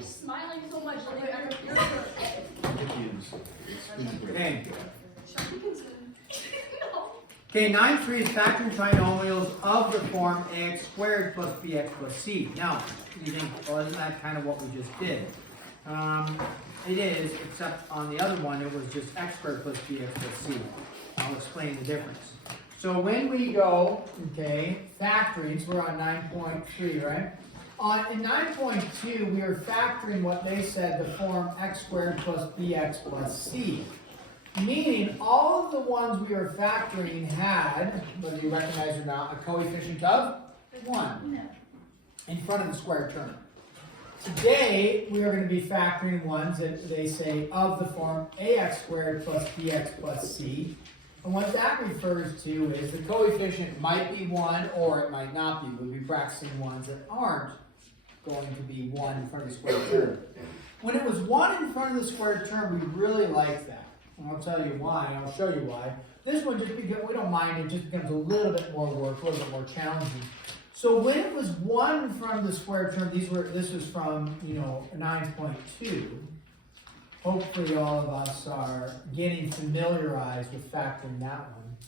keep smiling so much. Okay. Okay, 9-3 is factoring trinomials of the form ax squared plus bx plus c. Now, you think, well, isn't that kind of what we just did? It is, except on the other one, it was just x squared plus bx plus c. I'll explain the difference. So when we go, okay, factoring, so we're on 9.3, right? In 9.2, we are factoring what they said, the form x squared plus bx plus c. Meaning, all of the ones we are factoring had, whether you recognize or not, a coefficient of 1 in front of the square term. Today, we are going to be factoring ones that they say of the form ax squared plus bx plus c. And what that refers to is the coefficient might be 1 or it might not be. We'll be practicing ones that aren't going to be 1 in front of the square term. When it was 1 in front of the square term, we really liked that. And I'll tell you why, and I'll show you why. This one, just because we don't mind, it just becomes a little bit more work, a little bit more challenging. So when it was 1 in front of the square term, this was from, 9.2. Hopefully all of us are getting familiarized with factoring that one.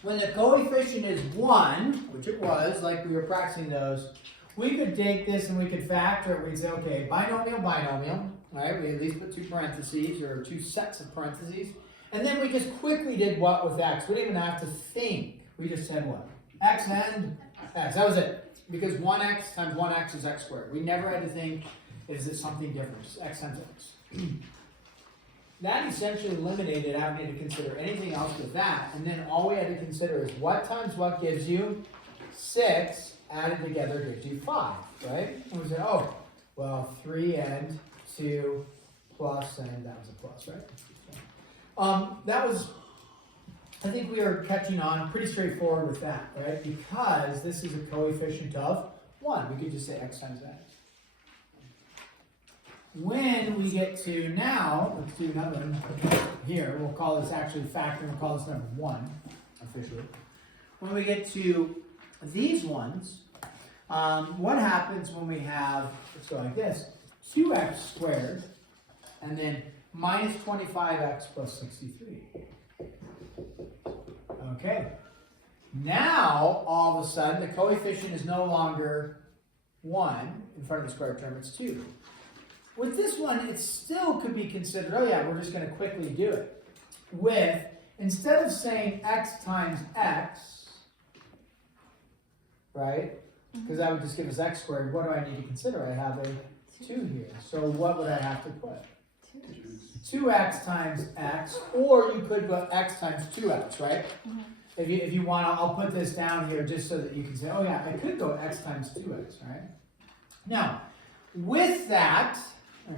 When the coefficient is 1, which it was, like we were practicing those, we could take this and we could factor it. We'd say, okay, binomial, binomial, right? We at least put 2 parentheses or 2 sets of parentheses. And then we just quickly did what with x? We didn't even have to think. We just said what? X and x. That was it. Because 1x times 1x is x squared. We never had to think, is it something different? It's x times x. That essentially eliminated having to consider anything else with that. And then all we had to consider is what times what gives you 6 added together gives you 5, right? And we said, oh, well, 3 and 2 plus, and that was a plus, right? That was, I think we are catching on pretty straightforward with that, right? Because this is a coefficient of 1. We could just say x times x. When we get to now, let's do another one here. We'll call this actually factoring. We'll call this number 1 officially. When we get to these ones, what happens when we have, let's go like this, 2x squared, and then minus 25x plus 63. Okay. Now, all of a sudden, the coefficient is no longer 1 in front of the square term, it's 2. With this one, it still could be considered, oh yeah, we're just going to quickly do it. With, instead of saying x times x, right? Because that would just give us x squared. What do I need to consider? I have a 2 here. So what would I have to put? 2x times x, or you could put x times 2x, right? If you want, I'll put this down here just so that you can say, oh yeah, I could go x times 2x, right? Now, with that,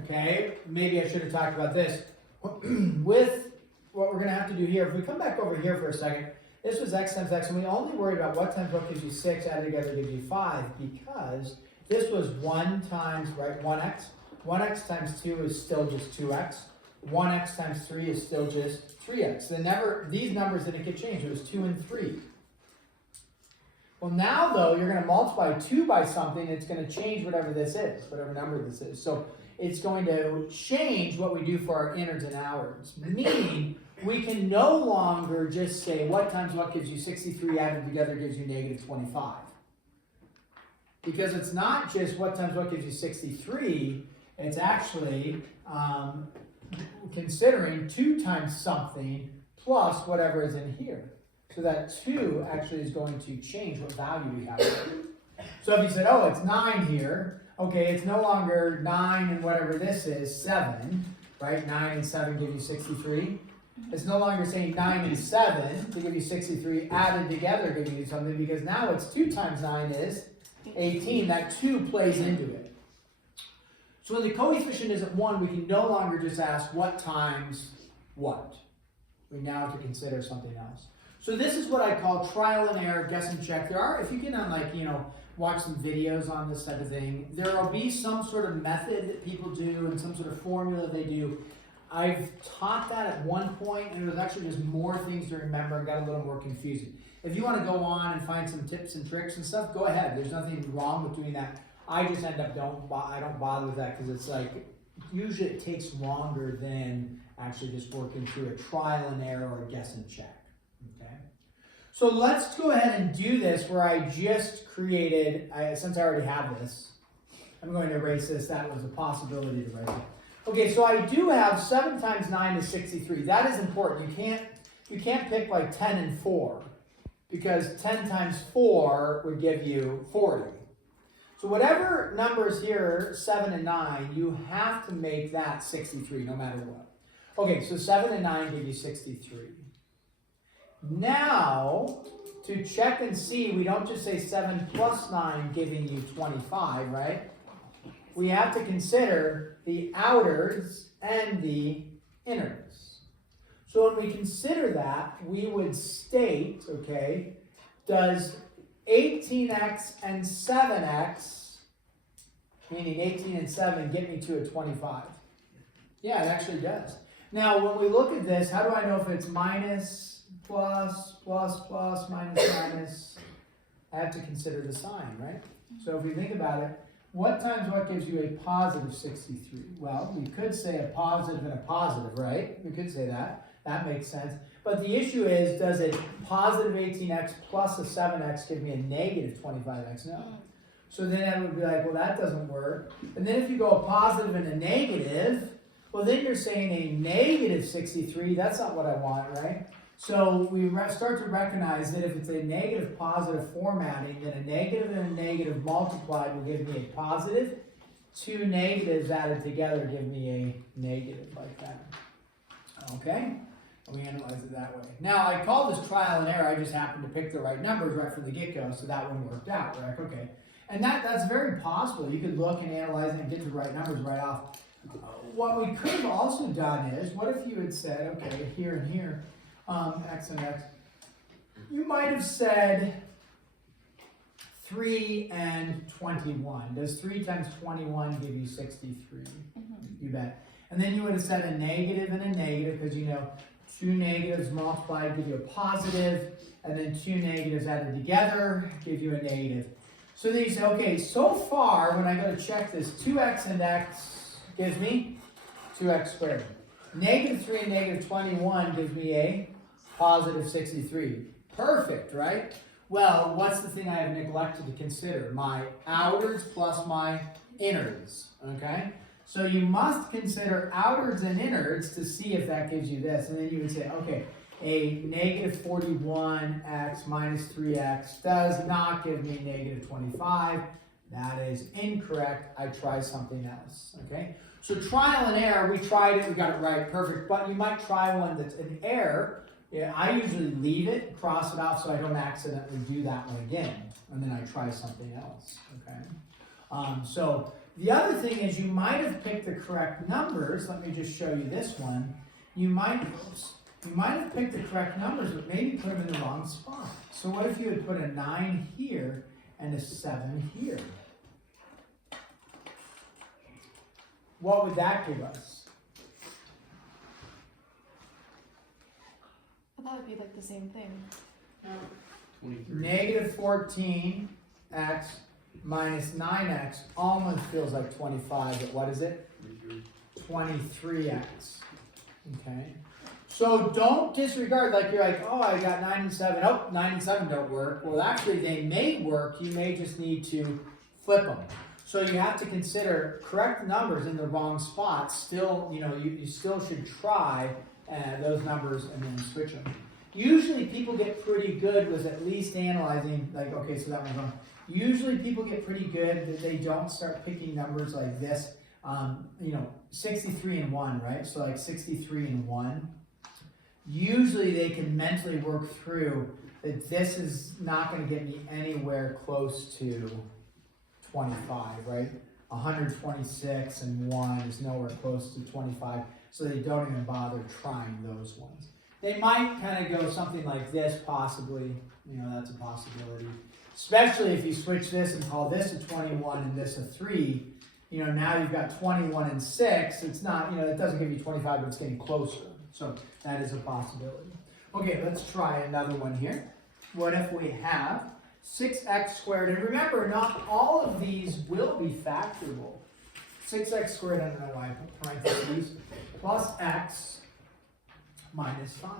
okay, maybe I should have talked about this. With what we're going to have to do here, if we come back over here for a second, this was x times x, and we only worried about what times what gives you 6, added together gives you 5, because this was 1 times, right, 1x. 1x times 2 is still just 2x. 1x times 3 is still just 3x. These numbers didn't get changed. It was 2 and 3. Well, now, though, you're going to multiply 2 by something. It's going to change whatever this is, whatever number this is. So it's going to change what we do for our innards and outwards, meaning we can no longer just say what times what gives you 63 added together gives you negative 25. Because it's not just what times what gives you 63, it's actually considering 2 times something plus whatever is in here. So that 2 actually is going to change what value we have. So if you said, oh, it's 9 here, okay, it's no longer 9 and whatever this is, 7, right? 9 and 7 give you 63. It's no longer saying 9 and 7 to give you 63, added together giving you something, because now it's 2 times 9 is 18. That 2 plays into it. So when the coefficient isn't 1, we can no longer just ask what times what. We now have to consider something else. So this is what I call trial and error, guess and check. There are, if you can watch some videos on this type of thing, there will be some sort of method that people do and some sort of formula they do. I've taught that at one point, and it was actually just more things to remember and got a little more confusing. If you want to go on and find some tips and tricks and stuff, go ahead. There's nothing wrong with doing that. I just end up I don't bother with that because it's like, usually it takes longer than actually just working through a trial and error or a guess and check, okay? So let's go ahead and do this where I just created, since I already have this, I'm going to erase this. That was a possibility to write it. Okay, so I do have 7 times 9 is 63. That is important. You can't pick like 10 and 4 because 10 times 4 would give you 40. So whatever numbers here, 7 and 9, you have to make that 63 no matter what. Okay, so 7 and 9 give you 63. Now, to check and see, we don't just say 7 plus 9 giving you 25, right? We have to consider the outers and the inners. So when we consider that, we would state, okay, does 18x and 7x, meaning 18 and 7, get me to a 25? Yeah, it actually does. Now, when we look at this, how do I know if it's minus, plus, plus, plus, minus, minus? I have to consider the sign, right? So if we think about it, what times what gives you a positive 63? Well, we could say a positive and a positive, right? We could say that. That makes sense. But the issue is, does a positive 18x plus a 7x give me a negative 25x? No. So then I would be like, well, that doesn't work. And then if you go a positive and a negative, well, then you're saying a negative 63. That's not what I want, right? So we start to recognize that if it's a negative positive formatting, then a negative and a negative multiplied will give me a positive. 2 negatives added together give me a negative like that. Okay? We analyze it that way. Now, I call this trial and error. I just happened to pick the right numbers right from the get-go, so that one worked out, right? Okay. And that's very possible. You could look and analyze it and get the right numbers right off. What we could have also done is, what if you had said, okay, here and here, x and x, you might have said 3 and 21. Does 3 times 21 give you 63? You bet. And then you would have said a negative and a negative, because you know 2 negatives multiplied give you a positive, and then 2 negatives added together give you a negative. So then you say, okay, so far when I go to check this, 2x and x gives me 2x squared. Negative 3 and negative 21 gives me a positive 63. Perfect, right? Well, what's the thing I have neglected to consider? My outers plus my innards, okay? So you must consider outers and innards to see if that gives you this. And then you would say, okay, a negative 41x minus 3x does not give me negative 25. That is incorrect. I try something else, okay? So trial and error, we tried it, we got it right, perfect. But you might try one that's an error. Yeah, I usually leave it, cross it off so I don't accidentally do that one again. And then I try something else, okay? So the other thing is you might have picked the correct numbers. Let me just show you this one. You might have picked the correct numbers, but maybe put them in the wrong spot. So what if you had put a 9 here and a 7 here? What would that give us? That would be like the same thing. Negative 14x minus 9x almost feels like 25, but what is it? 23x. Okay. So don't disregard, like you're like, oh, I got 9 and 7. Oh, 9 and 7 don't work. Well, actually, they may work. You may just need to flip them. So you have to consider correct numbers in the wrong spots. Still, you know, you still should try those numbers and then switch them. Usually people get pretty good with at least analyzing, like, okay, so that one's wrong. Usually people get pretty good that they don't start picking numbers like this. 63 and 1, right? So like 63 and 1. Usually they can mentally work through that this is not going to get me anywhere close to 25, right? 126 and 1 is nowhere close to 25, so they don't even bother trying those ones. They might kind of go something like this, possibly. You know, that's a possibility. Especially if you switch this and call this a 21 and this a 3. You know, now you've got 21 and 6. It's not, you know, it doesn't give you 25, but it's getting closer. So that is a possibility. Okay, let's try another one here. What if we have 6x squared, and remember, not all of these will be factorable. 6x squared under the y parentheses plus x minus 5.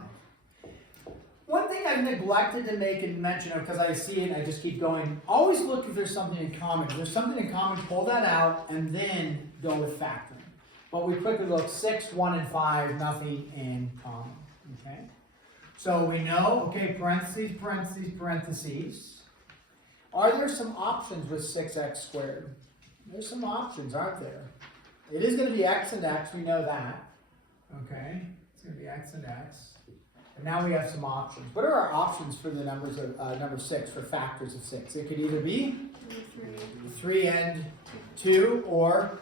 One thing I've neglected to make a mention of, because I see it and I just keep going, always look if there's something in common. If there's something in common, pull that out and then go with factoring. But we quickly look 6, 1, and 5, nothing in common. Okay? So we know, okay, parentheses, parentheses, parentheses. Are there some options with 6x squared? There's some options, aren't there? It is going to be x and x, we know that. Okay? It's going to be x and x. And now we have some options. What are our options for the numbers of number 6, for factors of 6? It could either be 3 and 2 or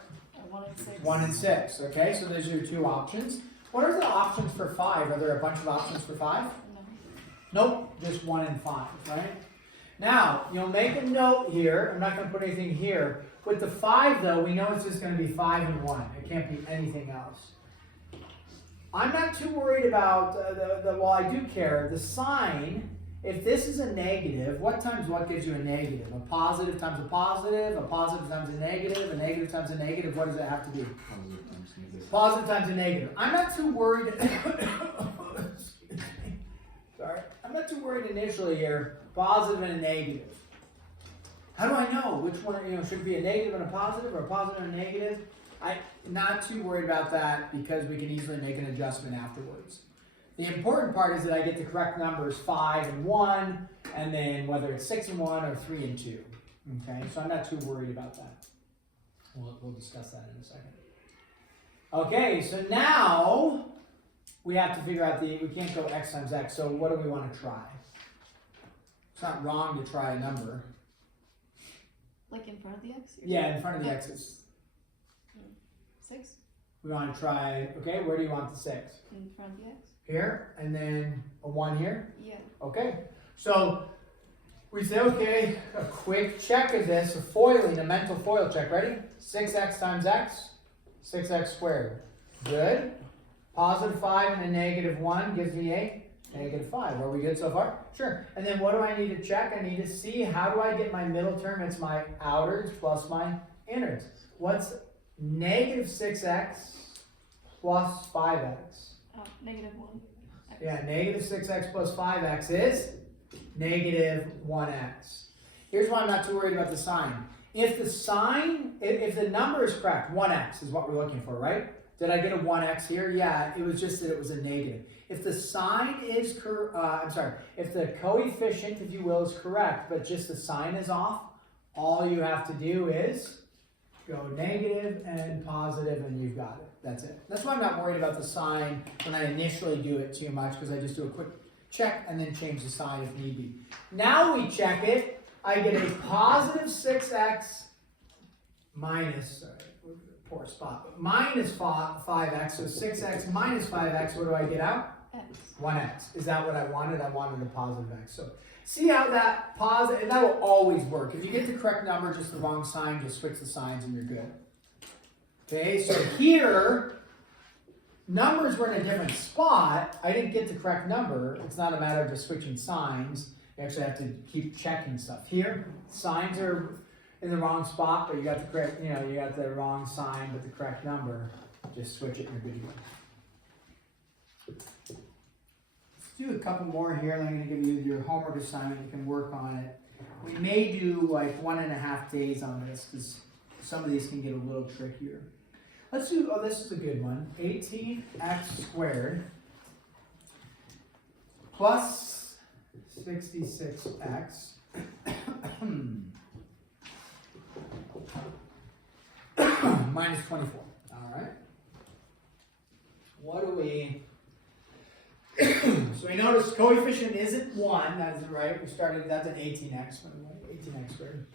1 and 6. Okay, so those are your two options. What are the options for 5? Are there a bunch of options for 5? No. Nope, just 1 and 5, right? Now, you'll make a note here. I'm not going to put anything here. With the 5, though, we know it's just going to be 5 and 1. It can't be anything else. I'm not too worried about, well, I do care, the sign. If this is a negative, what times what gives you a negative? A positive times a positive times a negative times a negative. What does it have to be? Positive times a negative. I'm not too worried. Excuse me. Sorry. I'm not too worried initially here. Positive and a negative. How do I know which one? Should it be a negative and a positive, or a positive and a negative? I'm not too worried about that because we can easily make an adjustment afterwards. The important part is that I get the correct numbers 5 and 1, and then whether it's 6 and 1 or 3 and 2. Okay, so I'm not too worried about that. We'll discuss that in a second. Okay, so now we have to figure out we can't go x times x, so what do we want to try? It's not wrong to try a number. Like in front of the x? Yeah, in front of the x's. 6? We want to try, okay, where do you want the 6? In front of the x? Here, and then a 1 here? Yeah. Okay, so we say, okay, a quick check of this, a mental FOIL check, ready? 6x times x, 6x squared. Good. Positive 5 and a negative 1 gives me a negative 5. Are we good so far? Sure. And then what do I need to check? I need to see, how do I get my middle term? It's my outers plus my innards. What's negative 6x plus 5x? Negative 1. Yeah, negative 6x plus 5x is negative 1x. Here's why I'm not too worried about the sign. If the number is correct, 1x is what we're looking for, right? Did I get a 1x here? Yeah, it was just that it was a negative. If the sign is if the coefficient, if you will, is correct, but just the sign is off, all you have to do is go negative and positive, and you've got it. That's it. That's why I'm not worried about the sign when I initially do it too much, because I just do a quick check and then change the sign if need be. Now we check it. I get a positive 6x minus, poor spot, but minus 5x. So 6x minus 5x, what do I get out? X. 1x. Is that what I wanted? I wanted a positive x. So see how that positive, and that will always work. If you get the correct number, just the wrong sign, just switch the signs and you're good. Okay, so here, numbers were in a different spot. I didn't get the correct number. It's not a matter of just switching signs. You actually have to keep checking stuff. Here, signs are in the wrong spot, but you got the correct, you got the wrong sign, but the correct number. Just switch it and you're good to go. Let's do a couple more here, and I'm going to give you your homework assignment. You can work on it. We may do like 1.5 days on this because some of these can get a little trickier. Let's do, this is a good one. 18x squared plus 66x minus 24. All right. What do we... So we notice coefficient isn't 1. That isn't right. We started, that's an 18x. 18x squared.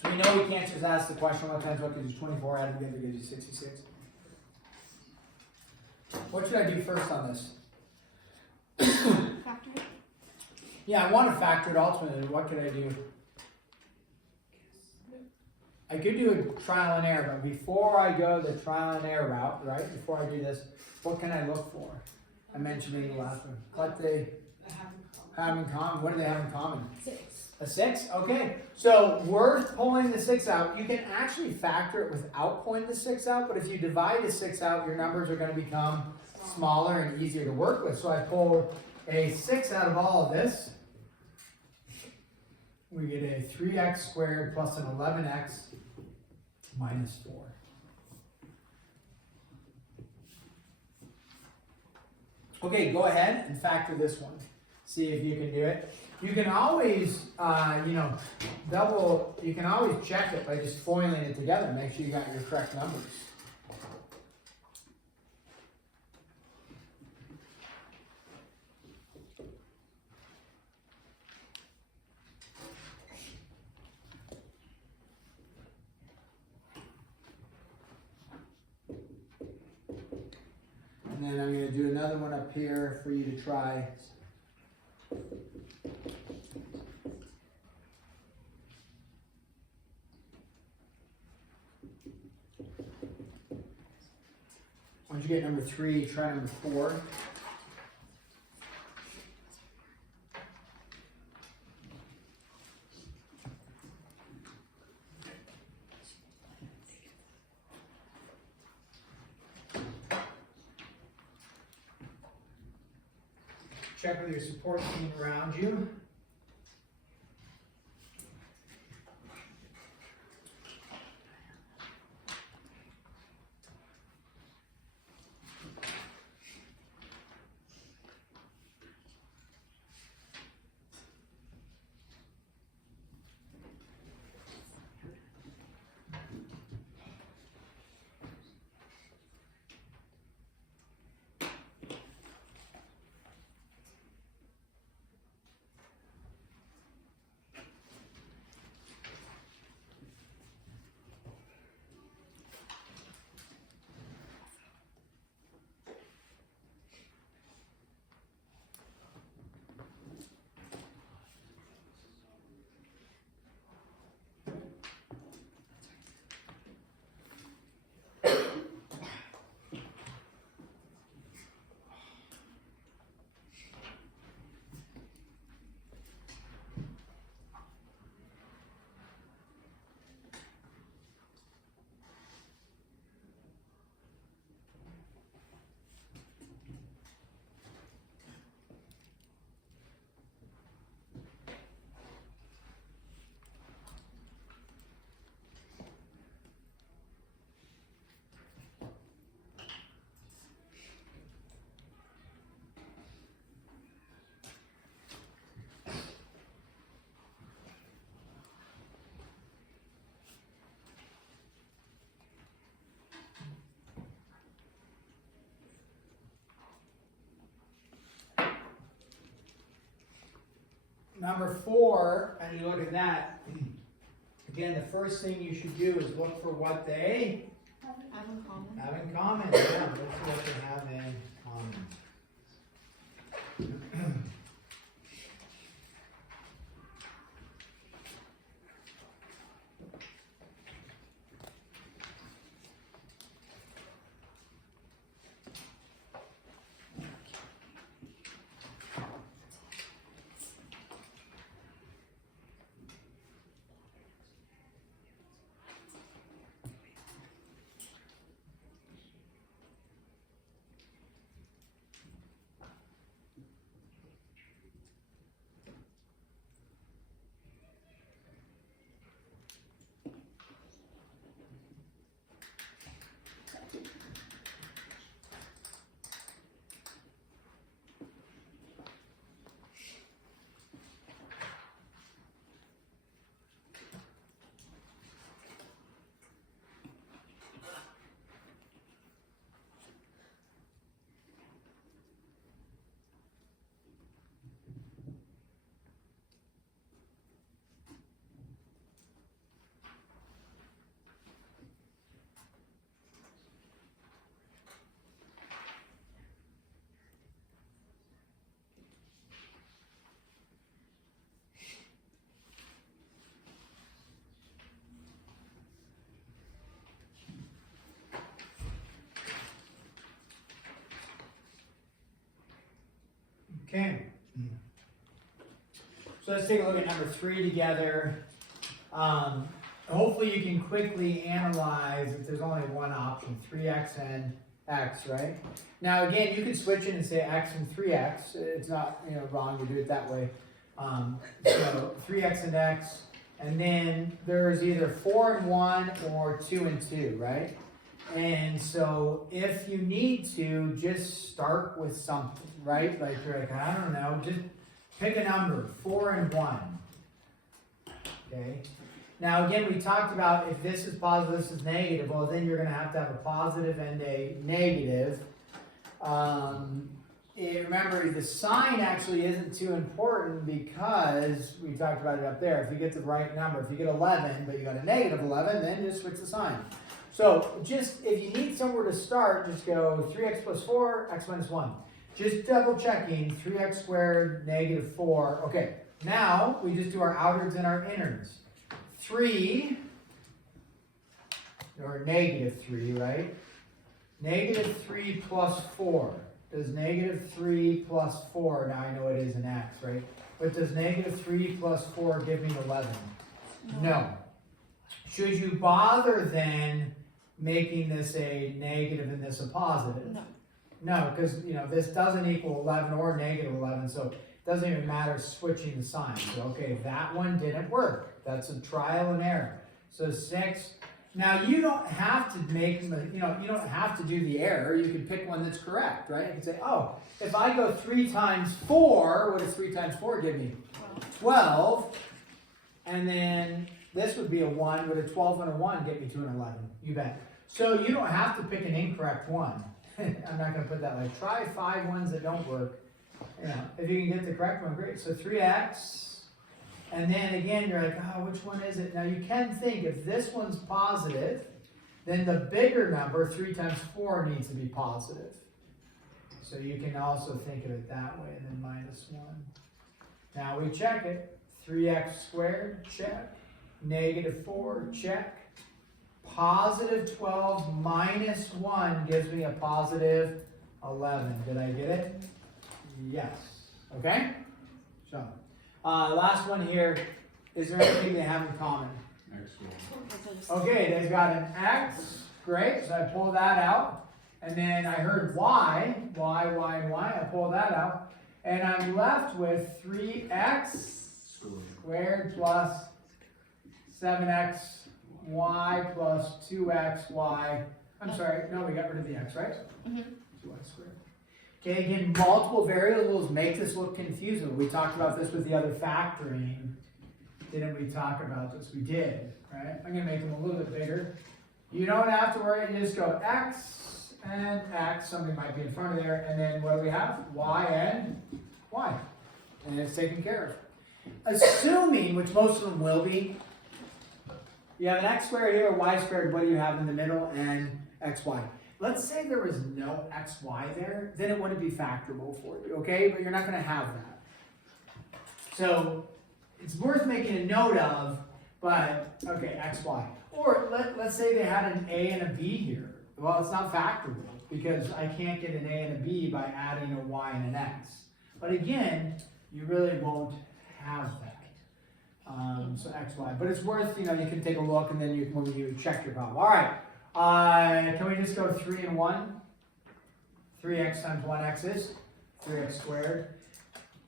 So we know we can't just ask the question, what times what gives you 24, add together gives you 66. What should I do first on this? Factor it? Yeah, I want to factor it ultimately. What could I do? I could do a trial and error, but before I go the trial and error route, right, before I do this, what can I look for? I mentioned it in the last one. What they... have in common? What do they have in common? 6. A 6? Okay. So worth pulling the 6 out. You can actually factor it without pulling the 6 out, but if you divide the 6 out, your numbers are going to become smaller and easier to work with. So I pull a 6 out of all of this. We get a 3x squared plus an 11x minus 4. Okay, go ahead and factor this one. See if you can do it. You can always, you can always check it by just foiling it together. Make sure you got your correct numbers. And then I'm going to do another one up here for you to try. Once you get number 3, try number 4. Check with your support team around you. Number 4, and you look at that, again, the first thing you should do is look for what they Have in common. have in common. Yeah, look for what they have in common. Okay. So let's take a look at number 3 together. Hopefully you can quickly analyze if there's only one option, 3x and x, right? Now again, you can switch it and say x and 3x. It's not wrong to do it that way. So 3x and x, and then there's either 4 and 1 or 2 and 2, right? And so if you need to, just start with something, right? Like you're like, I don't know, just pick a number, 4 and 1. Okay. Now again, we talked about if this is positive, this is negative, well then you're going to have a positive and a negative. Remember, the sign actually isn't too important because we talked about it up there. If you get the right number, if you get 11, but you got a negative 11, then just switch the sign. So just, if you need somewhere to start, just go 3x plus 4, x minus 1. Just double checking, 3x squared, negative 4. Okay, now we just do our outwards and our innards. 3, or negative 3, right? Negative 3 plus 4. Does negative 3 plus 4, now I know it is an x, right? But does negative 3 plus 4 give me 11? No. Should you bother then making this a negative and this a positive? No. No, because this doesn't equal 11 or negative 11, so it doesn't even matter switching the signs. So, okay, that one didn't work. That's a trial and error. So 6. Now you don't have to make, you don't have to do the error. You can pick one that's correct, right? You can say, oh, if I go 3 times 4, what does 3 times 4 give me? 12. And then this would be a 1. Would a 12 and a 1 get me to an 11? You bet. So you don't have to pick an incorrect one. I'm not going to put that like, try 5 ones that don't work. If you can get the correct one, great. So 3x. And then again, you're like, oh, which one is it? Now you can think if this one's positive, then the bigger number, 3 times 4, needs to be positive. So you can also think of it that way, and then minus 1. Now we check it. 3x squared, check. Negative 4, check. Positive 12 minus 1 gives me a positive 11. Did I get it? Yes. Okay? So, last one here. Is there anything they have in common? Okay, they've got an x. Great. So I pull that out. And then I heard y. I pull that out. And I'm left with 3x squared plus 7x y plus 2xy. I'm sorry, no, we got rid of the x, right? 2y squared. Okay, again, multiple variables make this look confusing. We talked about this with the other factoring. Didn't we talk about this? We did, right? I'm going to make them a little bit bigger. You don't have to worry. You just go x and x. Something might be in front of there. And then what do we have? Y and y. And it's taken care of. Assuming, which most of them will be, you have an x squared here, y squared, what do you have in the middle, and xy. Let's say there was no xy there, then it wouldn't be factorable for you, okay? But you're not going to have that. So it's worth making a note of, but, okay, xy. Or let's say they had an a and a b here. Well, it's not factorable because I can't get an a and a b by adding a y and an x. But again, you really won't have that. So xy, but it's worth, you can take a look and then when you check your problem. All right, can we just go 3 and 1? 3x times 1x is 3x squared.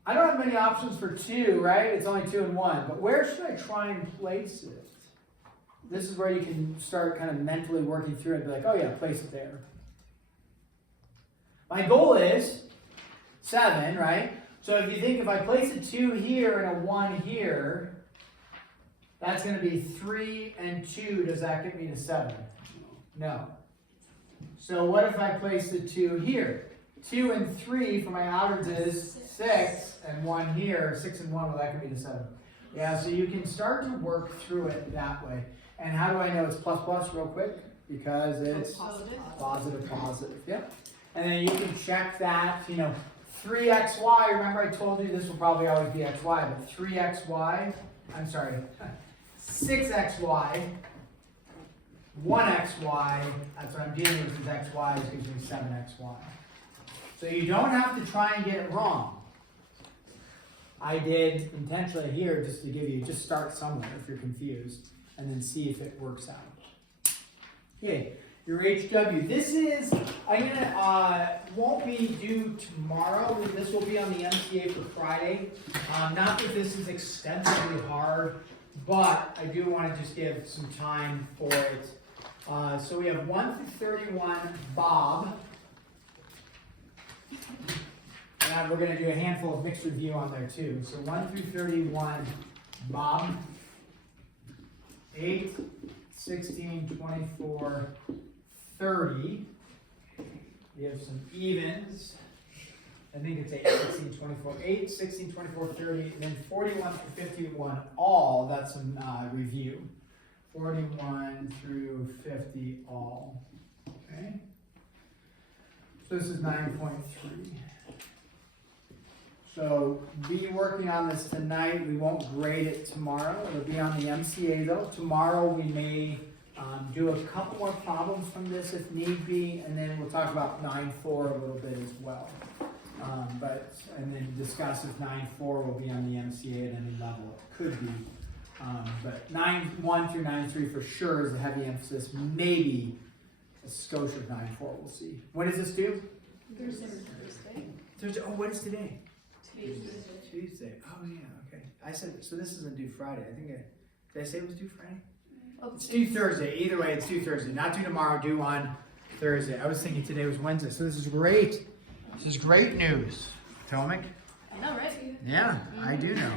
I don't have many options for 2, right? It's only 2 and 1, but where should I try and place it? This is where you can start kind of mentally working through it and be like, oh yeah, place it there. My goal is 7, right? So if you think if I place a 2 here and a 1 here, that's going to be 3 and 2. Does that get me to 7? No. So what if I place the 2 here? 2 and 3 for my outwards is 6, and 1 here, 6 and 1, well, that could be to 7. Yeah, so you can start to work through it that way. And how do I know it's plus plus real quick? Because it's positive. Yep. And then you can check that, 3xy, remember I told you this will probably always be xy, but 3xy, I'm sorry, 6xy, 1xy, that's what I'm dealing with is xy, is gives me 7xy. So you don't have to try and get it wrong. I did intentionally here just to give you, just start somewhere if you're confused, and then see if it works out. Okay, your HW. This is, I'm gonna, won't be due tomorrow. This will be on the MCA for Friday. Not that this is extensively hard, but I do want to just give some time for it. So we have 1 through 31, Bob. And we're going to do a handful of mixed review on there too. So 1 through 31, Bob. 8, 16, 24, 30. We have some evens. I think it's 8, 16, 24, 8, 16, 24, 30, and then 41 through 51, all. That's some review. 41 through 50, all. Okay? So this is 9.3. So be working on this tonight. We won't grade it tomorrow. It'll be on the MCA though. Tomorrow we may do a couple more problems from this if need be, and then we'll talk about 9.4 a little bit as well. And then discuss if 9.4 will be on the MCA at any level. It could be. But 9.1 through 9.3 for sure is a heavy emphasis. Maybe a skosh of 9.4, we'll see. When does this due? Thursday. Thursday. Oh, what is today? Tuesday. Oh yeah, okay. I said, so this isn't due Friday. Did I say it was due Friday? Oh, It's due Thursday. Either way, it's due Thursday. Not due tomorrow, due on Thursday. I was thinking today was Wednesday, so this is great. This is great news. Tomic? I know, right? Yeah, I do know.